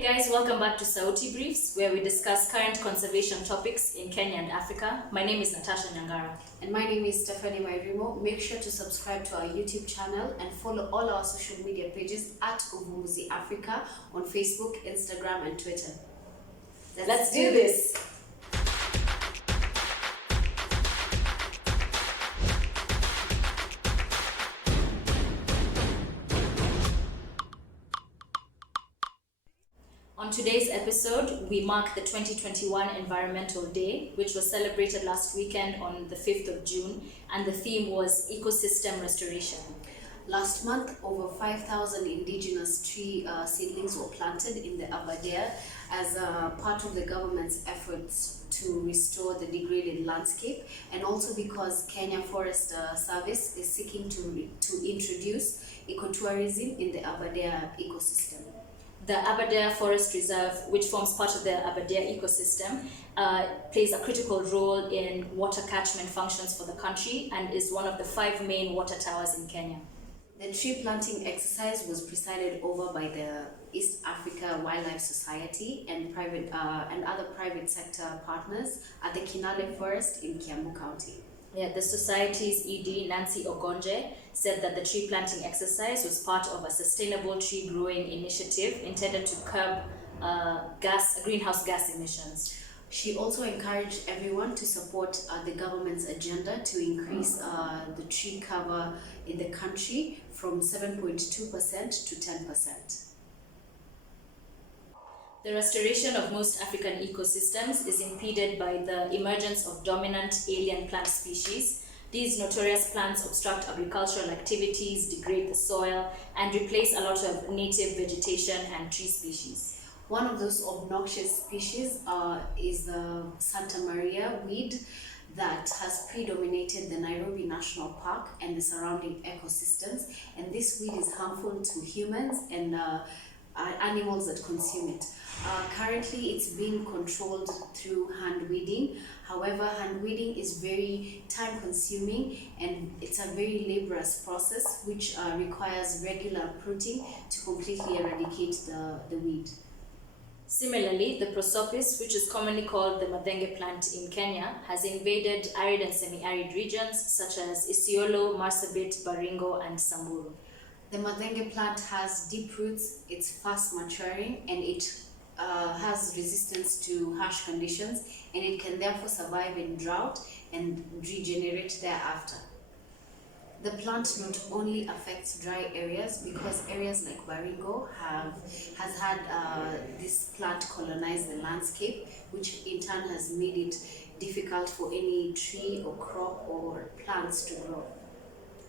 Hey guys, welcome back to Sauti Briefs, where we discuss current conservation topics in Kenya and Africa. My name is Natasha Nyangara. And my name is Stephanie Mairimo. Make sure to subscribe to our YouTube channel and follow all our social media pages at Uvumbuzi Africa on Facebook, Instagram, and Twitter. Let's do this! On today's episode, we mark the 2021 Environmental Day, which was celebrated last weekend on the 5th of June, and the theme was ecosystem restoration. Last month, over 5,000 indigenous tree seedlings were planted in the Aberdares as a part of the government's efforts to restore the degraded landscape, and also because Kenya Forest Service is seeking to introduce ecotourism in the Aberdares ecosystem. The Aberdares Forest Reserve, which forms part of the Aberdares ecosystem, plays a critical role in water catchment functions for the country and is one of the 5 main water towers in Kenya. The tree planting exercise was presided over by the East Africa Wildlife Society and other private sector partners at the Kinale Forest in Kiambu County. Yeah, the society's ED, Nancy Ogonje, said that the tree planting exercise was part of a sustainable tree growing initiative intended to curb greenhouse gas emissions. She also encouraged everyone to support the government's agenda to increase the tree cover in the country from 7.2% to 10%. The restoration of most African ecosystems is impeded by the emergence of dominant alien plant species. These notorious plants obstruct agricultural activities, degrade the soil, and replace a lot of native vegetation and tree species. One of those obnoxious species is the Santamaria weed that has predominated the Nairobi National Park and the surrounding ecosystems. And this weed is harmful to humans and animals that consume it. Currently, it's being controlled through hand weeding. However, hand weeding is very time consuming and it's a very laborious process which requires regular uprooting to completely eradicate the weed. Similarly, the Prosopis, which is commonly called the madenge plant in Kenya, has invaded arid and semi-arid regions such as Isiolo, Marsabit, Baringo, and Samburu. The madenge plant has deep roots, it's fast maturing, and it has resistance to harsh conditions, and it can therefore survive in drought and regenerate thereafter. The plant not only affects dry areas, because areas like Baringo has had this plant colonize the landscape, which in turn has made it difficult for any tree or crop or plants to grow.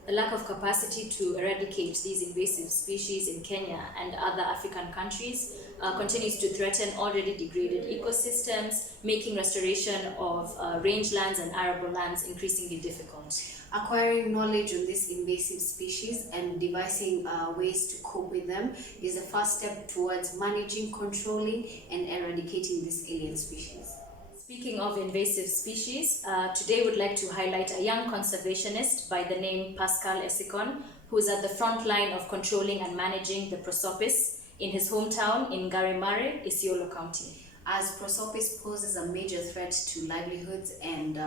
The lack of capacity to eradicate these invasive species in Kenya and other African countries continues to threaten already degraded ecosystems, making restoration of rangelands and arable lands increasingly difficult. Acquiring knowledge on these invasive species and devising ways to cope with them is the first step towards managing, controlling, and eradicating these alien species. Speaking of invasive species, today we'd like to highlight a young conservationist by the name Pascal Essikon, who is at the front line of controlling and managing the Prosopis in his hometown in Garimare, Isiolo County. As Prosopis poses a major threat to livelihoods and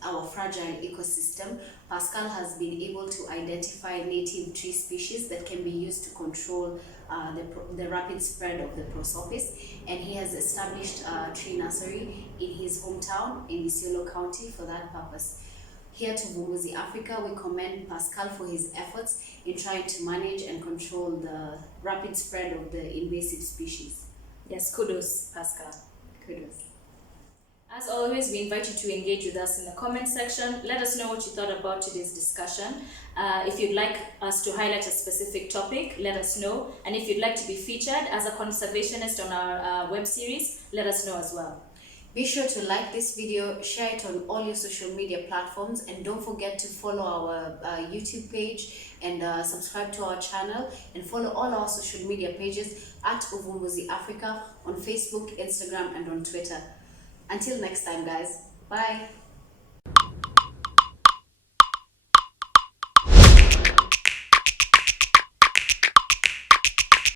our fragile ecosystem, Pascal has been able to identify native tree species that can be used to control the rapid spread of the Prosopis, and he has established a tree nursery in his hometown in Isiolo County for that purpose. Here to Uvumbuzi Africa, we commend Pascal for his efforts in trying to manage and control the rapid spread of the invasive species. Yes, kudos, Pascal. Kudos. As always, we invite you to engage with us in the comment section. Let us know what you thought about today's discussion. If you'd like us to highlight a specific topic, let us know. And if you'd like to be featured as a conservationist on our web series, let us know as well. Be sure to like this video, share it on all your social media platforms, and don't forget to follow our YouTube page and subscribe to our channel, and follow all our social media pages at Uvumbuzi Africa on Facebook, Instagram, and on Twitter. Until next time, guys. Bye.